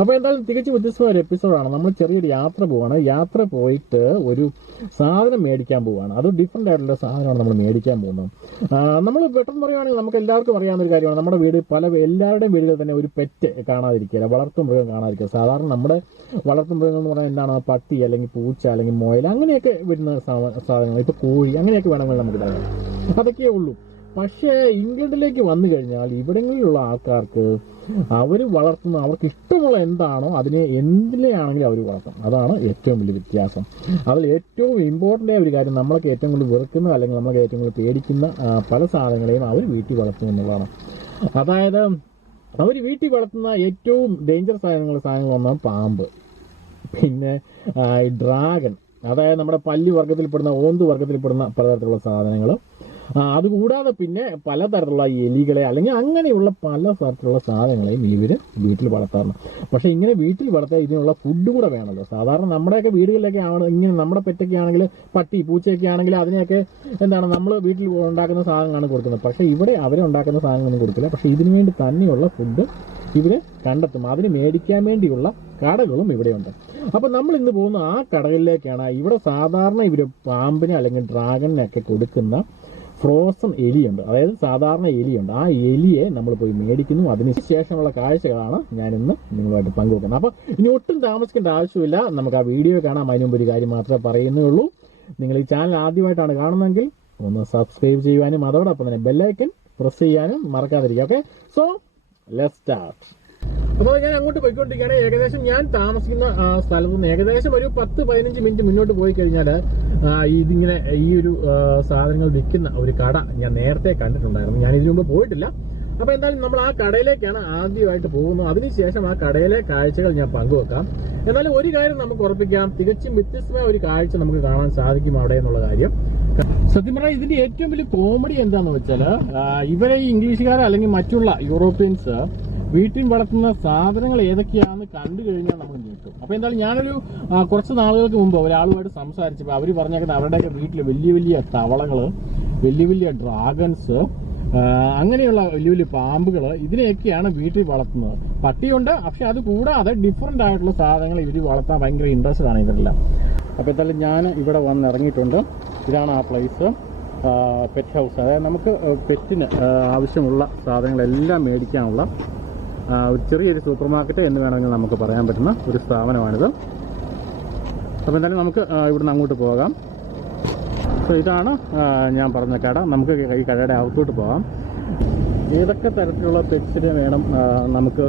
അപ്പോൾ എന്തായാലും തികച്ചും വ്യത്യസ്തമായ ഒരു എപ്പിസോഡാണ്. നമ്മൾ ചെറിയൊരു യാത്ര പോവാണ്. യാത്ര പോയിട്ട് ഒരു സാധനം മേടിക്കാൻ പോവാണ്. അത് ഡിഫറെൻ്റ് ആയിട്ടുള്ള സാധനമാണ് നമ്മൾ മേടിക്കാൻ പോകുന്നത്. നമ്മൾ പെട്ടെന്ന് പറയുവാണെങ്കിൽ നമുക്ക് എല്ലാവർക്കും അറിയാവുന്ന ഒരു കാര്യമാണ്, നമ്മുടെ വീട് എല്ലാവരുടെയും വീടുകളിൽ തന്നെ ഒരു പെറ്റ് കാണാതിരിക്കുക, വളർത്തുമൃഗം കാണാതിരിക്കുക. സാധാരണ നമ്മുടെ വളർത്തുമൃഗങ്ങൾ എന്ന് പറഞ്ഞാൽ എന്താണ്, പട്ടി അല്ലെങ്കിൽ പൂച്ച അല്ലെങ്കിൽ മുയൽ അങ്ങനെയൊക്കെ വരുന്ന സാധനങ്ങൾ, ഇപ്പോൾ കോഴി അങ്ങനെയൊക്കെ വേണമെങ്കിൽ നമുക്ക് പറയാം. അതൊക്കെയേ ഉള്ളൂ. പക്ഷേ ഇംഗ്ലണ്ടിലേക്ക് വന്നു കഴിഞ്ഞാൽ ഇവിടങ്ങളിലുള്ള ആൾക്കാർക്ക് അവർ വളർത്തുന്ന, അവർക്ക് ഇഷ്ടമുള്ള എന്താണോ അതിനെ എന്തിനെയാണെങ്കിലും അവർ വളർത്തും. അതാണ് ഏറ്റവും വലിയ വ്യത്യാസം. അതിൽ ഏറ്റവും ഇമ്പോർട്ടൻ്റ് ആയ ഒരു കാര്യം, നമ്മളൊക്കെ ഏറ്റവും കൂടുതൽ വെറുക്കുന്ന അല്ലെങ്കിൽ നമ്മളൊക്കെ ഏറ്റവും കൂടുതൽ പേടിക്കുന്ന പല സാധനങ്ങളെയും അവർ വീട്ടിൽ വളർത്തും എന്നുള്ളതാണ്. അതായത് അവർ വീട്ടിൽ വളർത്തുന്ന ഏറ്റവും ഡേഞ്ചർ സാധനങ്ങൾ ഒന്നാണ് പാമ്പ്, പിന്നെ ഡ്രാഗൺ, അതായത് നമ്മുടെ പല്ലി വർഗ്ഗത്തിൽപ്പെടുന്ന, ഓന്ത് വർഗ്ഗത്തിൽപ്പെടുന്ന പലതരത്തിലുള്ള സാധനങ്ങൾ. അതുകൂടാതെ പിന്നെ പലതരത്തിലുള്ള എലികളെ അല്ലെങ്കിൽ അങ്ങനെയുള്ള പല തരത്തിലുള്ള സാധനങ്ങളെയും ഇവർ വീട്ടിൽ വളർത്താറുണ്ട്. പക്ഷേ ഇങ്ങനെ വീട്ടിൽ വളർത്താൻ ഇതിനുള്ള ഫുഡ് കൂടെ വേണമല്ലോ. സാധാരണ നമ്മുടെയൊക്കെ വീടുകളിലൊക്കെ ആണ് ഇങ്ങനെ, നമ്മുടെ പെറ്റൊക്കെ ആണെങ്കിൽ, പട്ടി പൂച്ചയൊക്കെ ആണെങ്കിൽ അതിനെയൊക്കെ എന്താണ് നമ്മൾ വീട്ടിൽ ഉണ്ടാക്കുന്ന സാധനങ്ങളാണ് കൊടുക്കുന്നത്. പക്ഷേ ഇവിടെ അവരുണ്ടാക്കുന്ന സാധനങ്ങളൊന്നും കൊടുക്കില്ല. പക്ഷേ ഇതിനു വേണ്ടി തന്നെയുള്ള ഫുഡ് ഇവർ കണ്ടെത്തും. അതിന് മേടിക്കാൻ വേണ്ടിയുള്ള കടകളും ഇവിടെയുണ്ട്. അപ്പം നമ്മൾ ഇന്ന് പോകുന്ന ആ കടകളിലേക്കാണ്. ഇവിടെ സാധാരണ ഇവർ പാമ്പിനെ അല്ലെങ്കിൽ ഡ്രാഗണിനൊക്കെ കൊടുക്കുന്ന ഫ്രോസൺ എലിയുണ്ട്, അതായത് സാധാരണ എലിയുണ്ട്. ആ എലിയെ നമ്മൾ പോയി മേടിക്കുന്നു. അതിന് ശേഷമുള്ള കാഴ്ചകളാണ് ഞാനിന്ന് നിങ്ങളുമായിട്ട് പങ്കുവെക്കുന്നത്. അപ്പോൾ ഇനി ഒട്ടും താമസിക്കേണ്ട ആവശ്യമില്ല, നമുക്ക് ആ വീഡിയോ കാണാം. അതിന് മുമ്പ് ഒരു കാര്യം മാത്രമേ പറയുന്നുള്ളൂ. നിങ്ങൾ ഈ ചാനൽ ആദ്യമായിട്ടാണ് കാണുന്നതെങ്കിൽ ഒന്ന് സബ്സ്ക്രൈബ് ചെയ്യുവാനും അതോടൊപ്പം തന്നെ ബെല്ലൈക്കൻ പ്രസ് ചെയ്യാനും മറക്കാതിരിക്കുക. Okay, so let's start. അപ്പോൾ ഞാൻ അങ്ങോട്ട് പോയിക്കൊണ്ടിരിക്കുകയാണ്. ഏകദേശം ഞാൻ താമസിക്കുന്ന സ്ഥലത്ത് നിന്ന് ഏകദേശം ഒരു 10-15 മിനിറ്റ് മുന്നോട്ട് പോയി കഴിഞ്ഞാൽ ഇതിങ്ങനെ ഈ ഒരു സാധനങ്ങൾ വിൽക്കുന്ന ഒരു കട ഞാൻ നേരത്തെ കണ്ടിട്ടുണ്ടായിരുന്നു. ഞാൻ ഇതിനു മുമ്പ് പോയിട്ടില്ല. അപ്പോൾ എന്തായാലും നമ്മൾ ആ കടയിലേക്കാണ് ആദ്യമായിട്ട് പോകുന്നത്. അതിനുശേഷം ആ കടയിലെ കാഴ്ചകൾ ഞാൻ പങ്കുവെക്കാം. എന്നാലും ഒരു കാര്യം നമുക്ക് ഉറപ്പിക്കാം, തികച്ചും വ്യത്യസ്തമായ ഒരു കാഴ്ച നമുക്ക് കാണാൻ സാധിക്കും അവിടെ എന്നുള്ള കാര്യം. സത്യം പറഞ്ഞാൽ ഇതിന്റെ ഏറ്റവും വലിയ കോമഡി എന്താന്ന് വെച്ചാൽ, ഇവരെ ഈ ഇംഗ്ലീഷുകാർ അല്ലെങ്കിൽ മറ്റുള്ള യൂറോപ്യൻസ് വീട്ടിൽ വളർത്തുന്ന സാധനങ്ങൾ ഏതൊക്കെയാണെന്ന് കണ്ടു കഴിഞ്ഞാൽ നമുക്ക് കിട്ടും. അപ്പോൾ എന്തായാലും ഞാനൊരു കുറച്ച് നാളുകൾക്ക് മുമ്പ് ഒരാളുമായിട്ട് സംസാരിച്ചപ്പോൾ അവർ പറഞ്ഞേക്കുന്നത് അവരുടെയൊക്കെ വീട്ടിൽ വലിയ വലിയ തവളകൾ, വലിയ വലിയ ഡ്രാഗൺസ്, അങ്ങനെയുള്ള വലിയ വലിയ പാമ്പുകൾ, ഇതിനെയൊക്കെയാണ് വീട്ടിൽ വളർത്തുന്നത്. പട്ടിയുണ്ട്, പക്ഷെ അത് കൂടാതെ ഡിഫറെൻ്റ് ആയിട്ടുള്ള സാധനങ്ങൾ ഇവർ വളർത്താൻ ഭയങ്കര ഇൻട്രസ്റ്റഡ് ആണ് ഇവരെല്ലാം. അപ്പോൾ എന്തായാലും ഞാൻ ഇവിടെ വന്ന് ഇറങ്ങിയിട്ടുണ്ട്. ഇതാണ് ആ പ്ലേസ്, പെറ്റ് ഹൗസ്. അതായത് നമുക്ക് പെറ്റിന് ആവശ്യമുള്ള സാധനങ്ങളെല്ലാം മേടിക്കാനുള്ള ഒരു ചെറിയൊരു സൂപ്പർ മാർക്കറ്റ് എന്ന് വേണമെങ്കിൽ നമുക്ക് പറയാൻ പറ്റുന്ന ഒരു സ്ഥാപനമാണിത്. അപ്പോൾ എന്തായാലും നമുക്ക് ഇവിടുന്ന് അങ്ങോട്ട് പോകാം. സോ ഇതാണ് ഞാൻ പറഞ്ഞ കട. നമുക്ക് ഈ കടയുടെ അകത്തോട്ട് പോകാം. ഏതൊക്കെ തരത്തിലുള്ള പെറ്റ്സിനെ വേണം നമുക്ക്